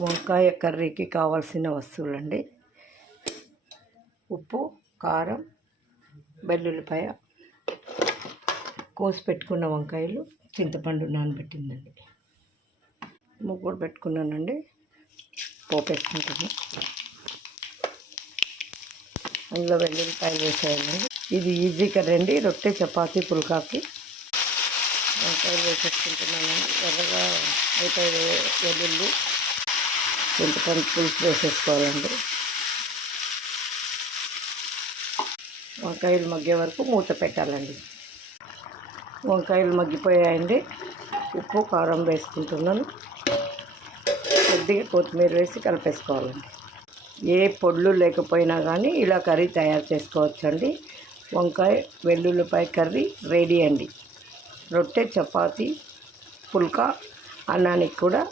వంకాయ కర్రీకి కావాల్సిన వస్తువులండి: ఉప్పు, కారం, వెల్లుల్లిపాయ, కోసి పెట్టుకున్న వంకాయలు, చింతపండు నానబెట్టిందండి. ముగ్గురు పెట్టుకున్నానండి. పోపు వేసుకుంటున్నాను. అందులో వెల్లుల్లిపాయలు వేసేయాలండి. ఇది ఈజీ కర్రీ, రొట్టె, చపాతీ, పుల్కాకి. వంకాయలు వేసేసుకుంటున్నానండి. ఎర్రగా అయిపోయి వెల్లుల్లి, చింతపండు పులుసు వేసేసుకోవాలండి. వంకాయలు మగ్గే వరకు మూత పెట్టాలండి. వంకాయలు మగ్గిపోయాయండి. ఉప్పు, కారం వేసుకుంటున్నాను. కొద్దిగా కొత్తిమీర వేసి కలిపేసుకోవాలండి. ఏ పొడులు లేకపోయినా కానీ ఇలా కర్రీ తయారు చేసుకోవచ్చండి. వంకాయ వెల్లుల్లిపాయ కర్రీ రెడీ అండి. రొట్టె, చపాతీ, పుల్కా, అన్నానికి కూడా